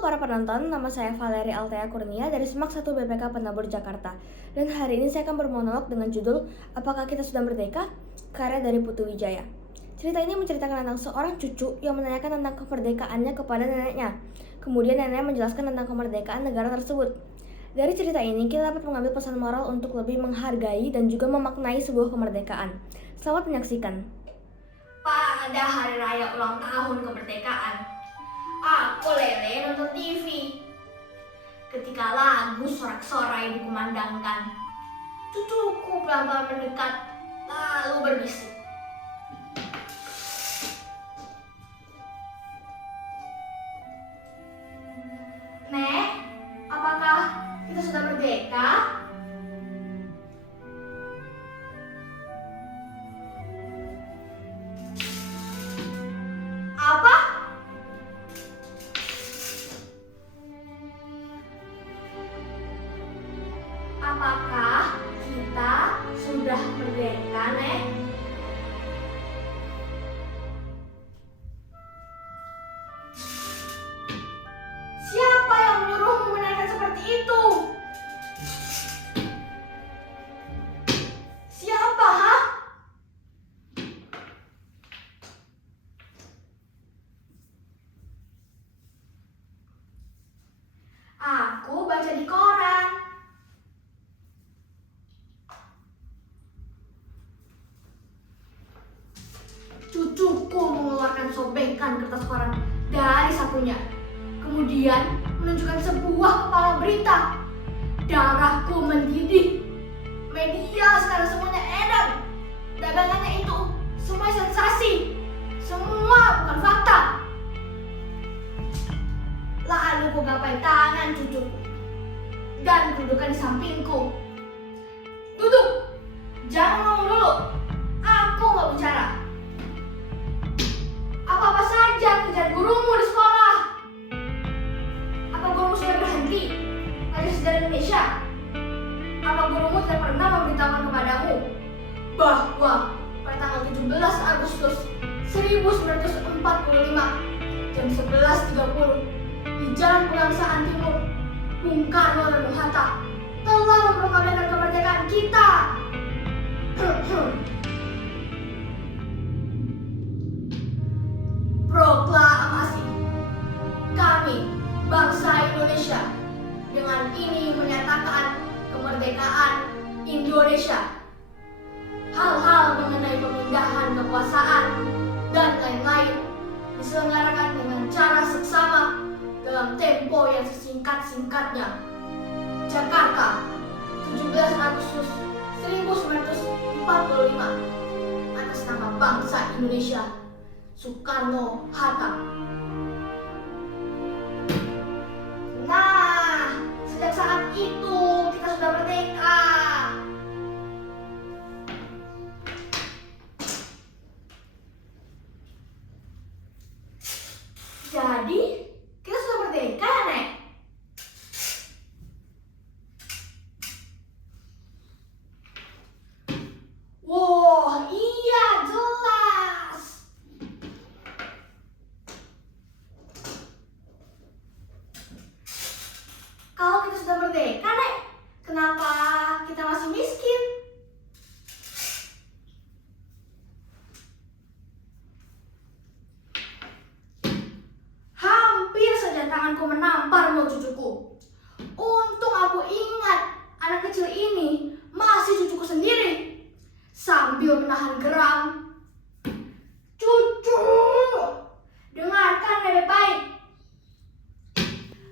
Halo para penonton, nama saya Valerie Altea Kurnia dari SMAK 1 BPK Penabur Jakarta. Dan hari ini saya akan bermonolog dengan judul Apakah Kita Sudah Merdeka? Karya dari Putu Wijaya. Cerita ini menceritakan tentang seorang cucu yang menanyakan tentang kemerdekaannya kepada neneknya. Kemudian neneknya menjelaskan tentang kemerdekaan negara tersebut. Dari cerita ini kita dapat mengambil pesan moral untuk lebih menghargai dan juga memaknai sebuah kemerdekaan. Selamat menyaksikan. Pada hari raya ulang tahun kemerdekaan, aku lele nonton TV. Ketika lagu sorak-sorai dikumandangkan, cucuku pelan-pelan mendekat lalu berbisik. Nek, apakah kita sudah merdeka? Apa? Apakah kita sudah merdeka, Nek? Siapa yang menyuruhmu menanyakan seperti itu? Siapa, ha? Aku baca di koran. Cucuku mengeluarkan sobekan kertas koran dari sakunya. Kemudian menunjukkan sebuah kepala berita. Darahku mendidih. Media sekarang semuanya edan. Dagangannya itu semua sensasi. Semua bukan fakta. Lalu ku gapai tangan cucuku dan kududukan di sampingku. Duduk, jangan ngomong dulu. Aku mau bicara. Apa-apa saja kerjaan gurumu di sekolah. Apa gurumu sudah berhenti ngajar sejarah Indonesia? Apa gurumu tidak pernah memberitahukan kepadamu bahwa pada tanggal 17 Agustus 1945 jam 11.30 di Jalan Pegangsaan Timur, Bung Karno dan Bung Hatta telah memproklamirkan kemerdekaan kita. Proklamasi. Kami, bangsa Indonesia, dengan ini menyatakan kemerdekaan Indonesia. Hal-hal mengenai pemindahan kekuasaan dan lain-lain diselenggarakan dengan cara seksama dalam tempo yang sesingkat-singkatnya. Jakarta, 17 Agustus 1945, atas nama bangsa Indonesia, Soekarno-Hatta. Nah, sejak saat itu kita sudah merdeka. Jadi, kita sudah merdeka ya, Nek? Wah, iya jelas. Kalau kita sudah merdeka, Nek, kenapa kita masih miskin? Hampir saja tanganku menampar mulut cucuku. Untung aku ingat anak kecil ini masih cucuku sendiri. Sambil menahan geram. Cucu, dengarkan baik-baik.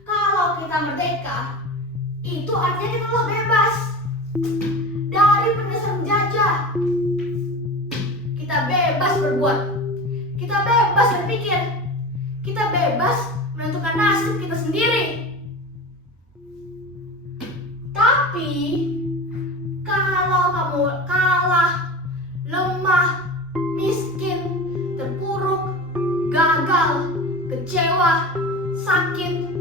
Kalau kita merdeka, itu artinya kita telah bebas dari penindasan penjajah. Kita bebas berbuat. Kita bebas berpikir. Kita bebas menentukan nasib kita sendiri. Tapi kalau kamu kalah, lemah, miskin, terpuruk, gagal, kecewa, sakit,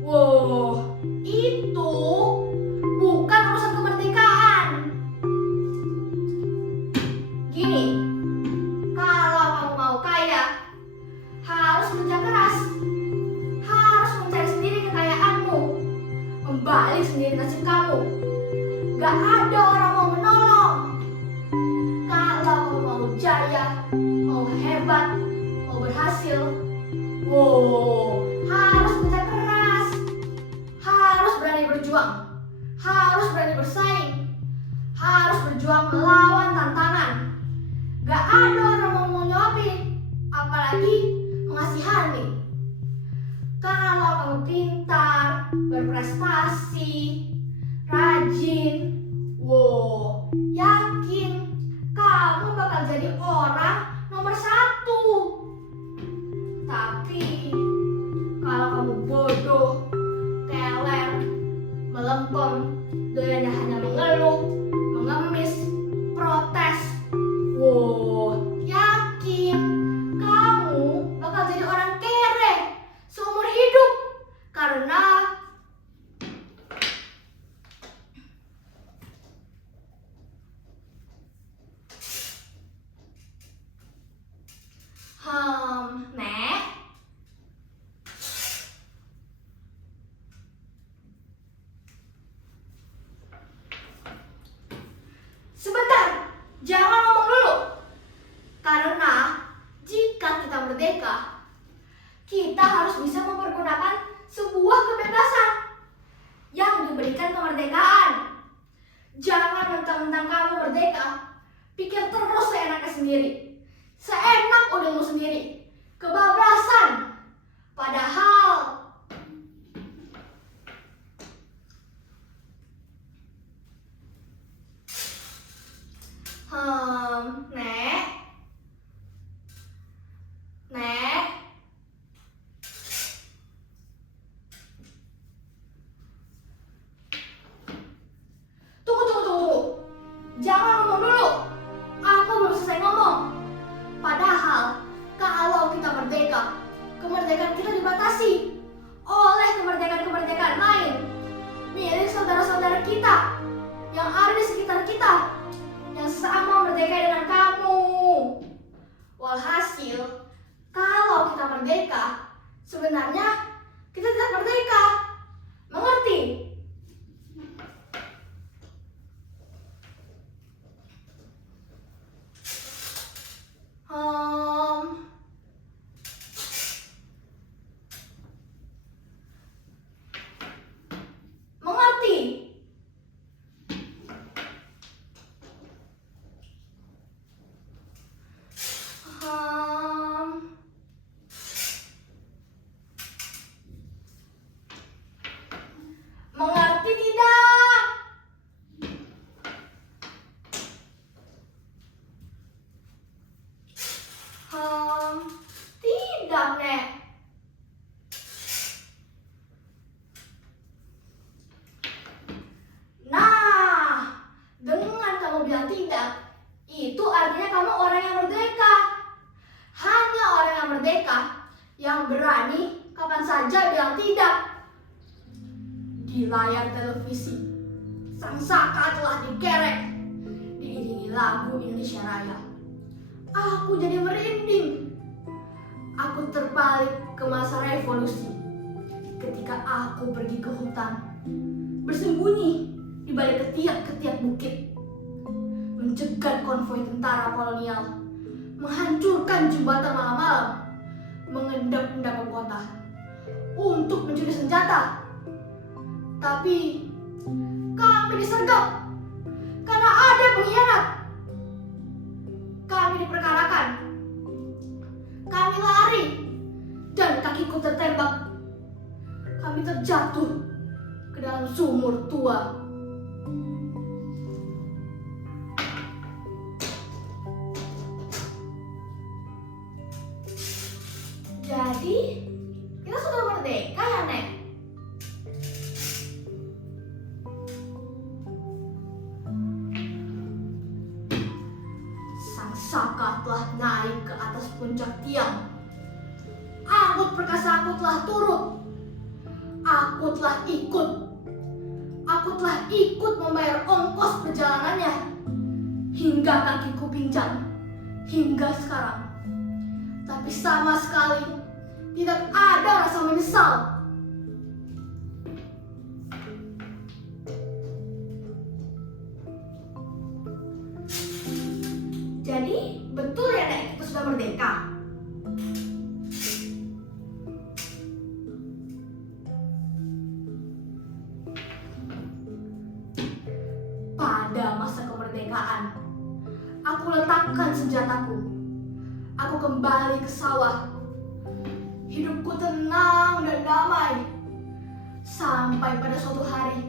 wow, itu bukan urusan kemerdekaan. Gini, kalau kamu mau kaya, harus kerja keras, harus mencari sendiri nasib kamu. Gak ada orang mau menolong. Kalau kamu mau jaya, mau hebat, mau berhasil, harus kerja keras, harus berani berjuang, harus berani bersaing, harus berjuang melawan tantangan. Gak ada orang mau nyuapin, apalagi mengasihani. Kalau kamu pintar, berprestasi, rajin, yakin kamu bakal jadi orang nomor 1. Tapi kalau kamu bodoh, teler, melempem, doyannya hanya mengeluh, mengemis, protes, yakin kamu bakal jadi orang kere seumur hidup. Karena Nek, sebentar, jangan ngomong dulu. Karena jika kita merdeka, kita harus bisa mempergunakan sebuah kebebasan yang diberikan kemerdekaan. Jangan mentang-mentang kamu merdeka, pikir terus seenaknya sendiri, seenak udahmu sendiri, kebablasan. Padahal Nek, tunggu. Jangan ngomong dulu. Aku belum selesai ngomong. Padahal kalau kita merdeka, kemerdekaan kita dibatasi oleh kemerdekaan lain milik saudara-saudara kita yang ada di sekitar kita, yang sama merdeka dengan kamu. Walhasil, kalau kita merdeka, sebenarnya kita tidak merdeka. Mengerti? Mengerti? Mengerti tidak? Tidak, Nek. Nah, dengan kamu bilang tidak, itu artinya kamu orang yang merdeka. Hanya orang yang merdeka yang berani kapan saja bilang tidak. Di layar televisi, sang saka telah dikerek, diiringi lagu Indonesia Raya. Aku jadi merinding. Aku terbalik ke masa revolusi ketika aku pergi ke hutan, bersembunyi di balik ketiak-ketiak bukit, mencegat konvoi tentara kolonial, menghancurkan jembatan malam-malam, mengendap-endap ke kota untuk mencuri senjata. Tapi kami disergap karena ada pengkhianat. Kami diperkarakan, kami lari, dan kakiku tertembak. Kami terjatuh ke dalam sumur tua. Jadi, kita sudah merdeka ya, Nek? Sang saka telah naik ke atas puncak tiang. Angkut perkasa aku telah turut. Aku telah ikut. Aku telah ikut membayar ongkos perjalanannya. Hingga kakiku pincang. Hingga sekarang. Tapi sama sekali tidak ada rasa menyesal. meletakkan senjataku. Aku kembali ke sawah. Hidupku tenang dan damai. Sampai pada suatu hari,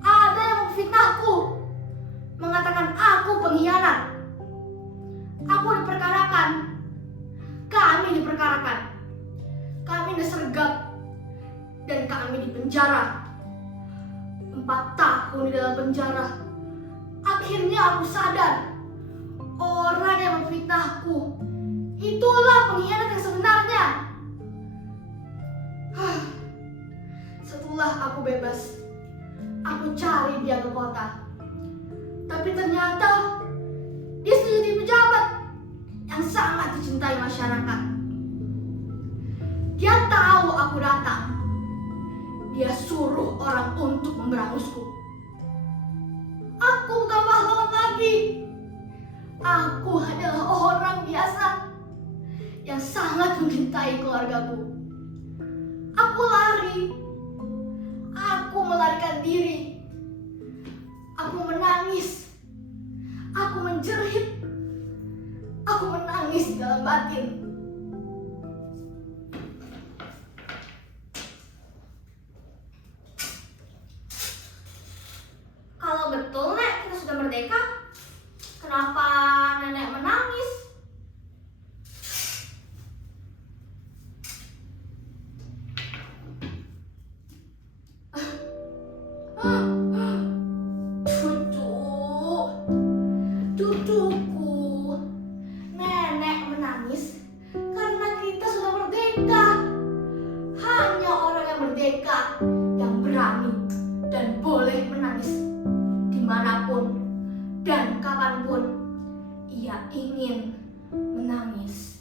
ada yang memfitnahku, mengatakan aku pengkhianat. Aku diperkarakan. Kami diperkarakan. Kami disergap. Dan kami dipenjara. 4 tahun di dalam penjara. Akhirnya aku sadar, orang yang memfitnahku itulah pengkhianat yang sebenarnya. Setelah aku bebas, aku cari dia ke kota. Tapi ternyata dia sudah jadi pejabat yang sangat dicintai masyarakat. Dia tahu aku datang. Dia suruh orang untuk memberangusku. Aku bukan pahlawan lagi. Aku adalah orang biasa yang sangat mencintai keluargaku. Aku lari. Aku melarikan diri. Aku menangis. Aku menjerit. Aku menangis di dalam batin. Kalau betul, Nek, kita sudah merdeka, kenapa Nenek menangis? Cucuku, Nenek menangis karena kita sudah merdeka. Hanya orang yang merdeka yang berani dan boleh menangis dimanapun dan kapanpun ia ingin menangis.